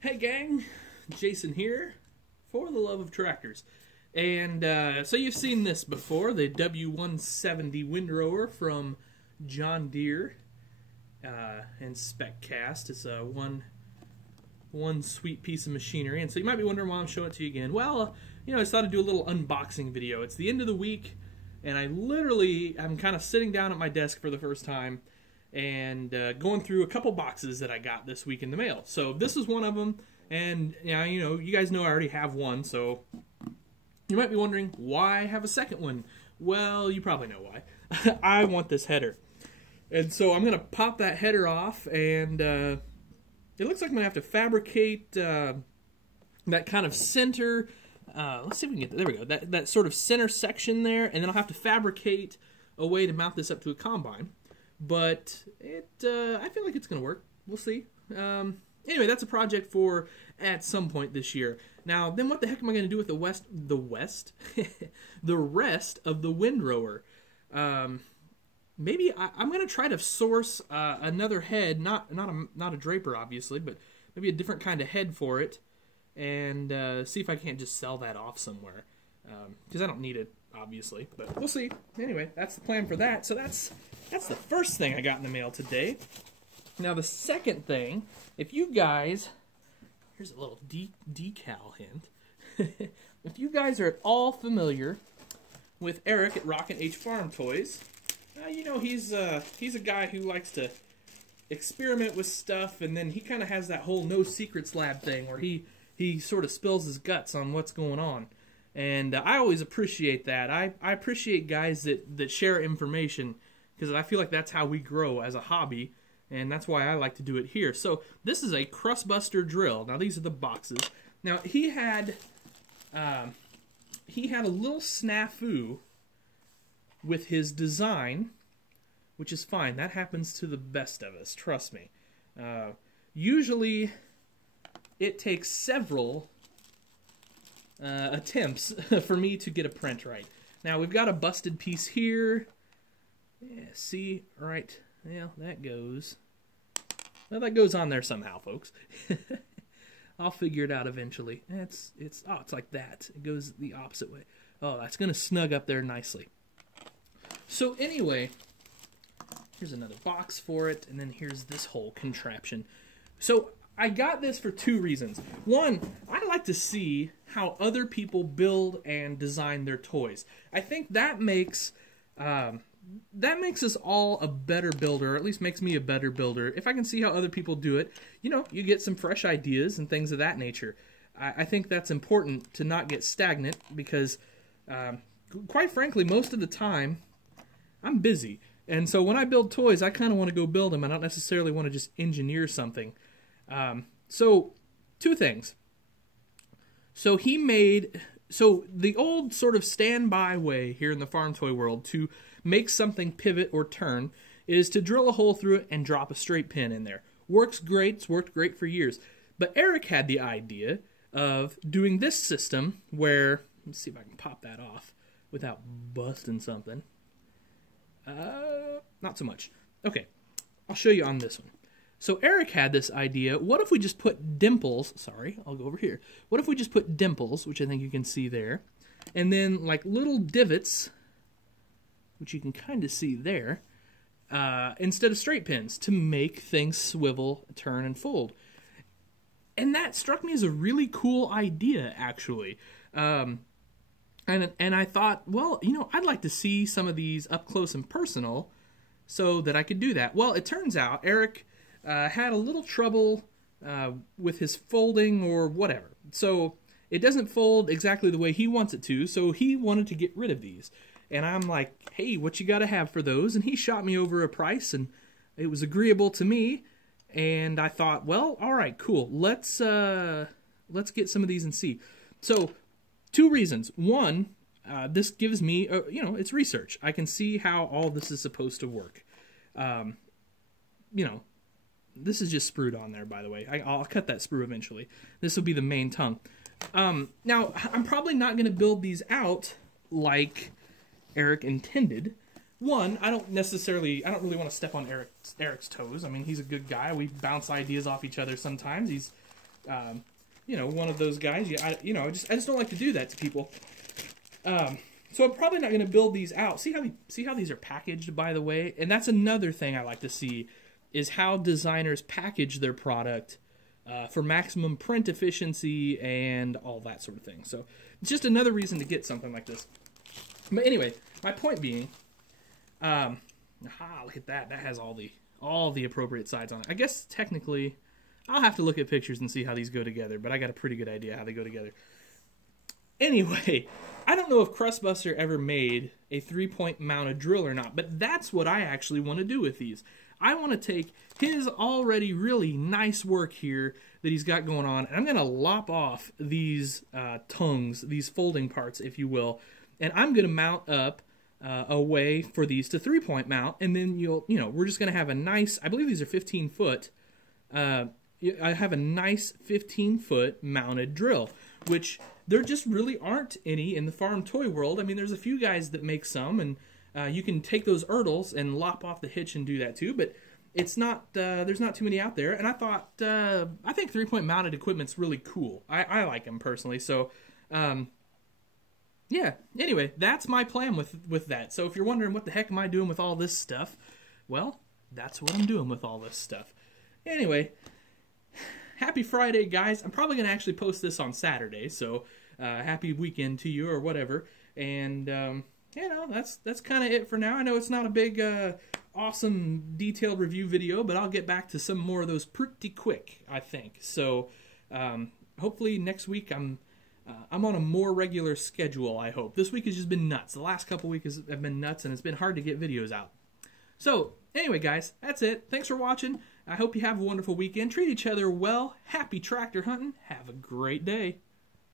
Hey gang, Jason here for the love of tractors. And so you've seen this before, the W170 windrower from John Deere and SpecCast. It's one sweet piece of machinery. And so you might be wondering why I'm showing it to you again. Well, I just thought I'd do a little unboxing video. It's the end of the week, and I'm kind of sitting down at my desk for the first time and going through a couple boxes that I got this week in the mail. So this is one of them, and you guys know I already have one, so you might be wondering why I have a second one. Well, you probably know why. I want this header. And so I'm going to pop that header off, and it looks like I'm going to have to fabricate that kind of center. Let's see if we can get there. There we go. That sort of center section there, and then I'll have to fabricate a way to mount this up to a combine. But I feel like it's going to work. We'll see. Anyway, that's a project for at some point this year. Now, then what the heck am I going to do with the rest of the windrower? Maybe I'm going to try to source another head, not a draper, obviously, but maybe a different kind of head for it, and see if I can't just sell that off somewhere. Because I don't need it, obviously, but we'll see. Anyway, that's the plan for that. So that's the first thing I got in the mail today. Now the second thing, if you guys, here's a little decal hint. If you guys are at all familiar with Eric at Rockin' H Farm Toys, he's a guy who likes to experiment with stuff, and then he kind of has that whole no secrets lab thing where he sort of spills his guts on what's going on. And I always appreciate that. I appreciate guys that share information, because I feel like that's how we grow as a hobby, and that's why I like to do it here. So this is a Crustbuster drill. Now these are the boxes. Now he had a little snafu with his design, which is fine. That happens to the best of us, trust me. Usually it takes several attempts for me to get a print right. Now we've got a busted piece here. Yeah, see, right, well, that goes on there somehow, folks. I'll figure it out eventually. It's like that. It goes the opposite way. Oh, that's gonna snug up there nicely. So anyway, here's another box for it, and then here's this whole contraption. So I got this for two reasons. One, I like to see how other people build and design their toys. I think that makes us all a better builder, or at least makes me a better builder. If I can see how other people do it, you get some fresh ideas and things of that nature. I think that's important to not get stagnant, because quite frankly, most of the time, I'm busy. And so when I build toys, I kind of want to go build them. I don't necessarily want to just engineer something. So two things. So the old sort of standby way here in the farm toy world to make something pivot or turn is to drill a hole through it and drop a straight pin in there. Works great. It's worked great for years. But Eric had the idea of doing this system where, let's see if I can pop that off without busting something. Not so much. Okay, I'll show you on this one. So Eric had this idea, what if we just put dimples, sorry, I'll go over here. What if we just put dimples, which I think you can see there, and then like little divots, which you can kind of see there, instead of straight pins, to make things swivel, turn, and fold. And that struck me as a really cool idea, actually. And I thought, well, I'd like to see some of these up close and personal so that I could do that. Well, it turns out Eric had a little trouble with his folding or whatever. So it doesn't fold exactly the way he wants it to, so he wanted to get rid of these. And I'm like, hey, what you got to have for those? And he shot me over a price, and it was agreeable to me. And I thought, well, all right, cool. Let's get some of these and see. So two reasons. One, this gives me, it's research. I can see how all this is supposed to work. This is just sprued on there, by the way. I'll cut that sprue eventually. This will be the main tongue. Now, I'm probably not going to build these out like Eric intended. One, I don't really want to step on Eric's toes. I mean, he's a good guy. We bounce ideas off each other sometimes. He's you know, one of those guys. I just don't like to do that to people. So I'm probably not going to build these out. See how these are packaged, by the way? And that's another thing I like to see, is how designers package their product for maximum print efficiency and all that sort of thing. So it's just another reason to get something like this. But anyway, my point being, look at that. That has all the appropriate sides on it. I guess technically, I'll have to look at pictures and see how these go together, but I got a pretty good idea how they go together. Anyway, I don't know if Crustbuster ever made a 3-point mounted drill or not, but that's what I actually want to do with these. I want to take his already really nice work here that he's got going on, and I'm going to lop off these tongues, these folding parts, if you will, and I'm going to mount up a way for these to 3-point mount, and then we're just going to have a nice, I believe these are 15-foot, I have a nice 15-foot mounted drill, which there just really aren't any in the farm toy world. I mean, there's a few guys that make some, and you can take those Ertls and lop off the hitch and do that too, but it's not, there's not too many out there, and I thought, I think 3-point mounted equipment's really cool. I like them personally, so, yeah, anyway, that's my plan with that. So if you're wondering what the heck am I doing with all this stuff, well, that's what I'm doing with all this stuff. Anyway, happy Friday, guys. I'm probably going to actually post this on Saturday, so happy weekend to you or whatever. And, that's kind of it for now. I know it's not a big, awesome, detailed review video, but I'll get back to some more of those pretty quick, I think. So hopefully next week I'm on a more regular schedule, I hope. This week has just been nuts. The last couple weeks have been nuts, and it's been hard to get videos out. So, anyway, guys, that's it. Thanks for watching. I hope you have a wonderful weekend. Treat each other well. Happy tractor hunting. Have a great day.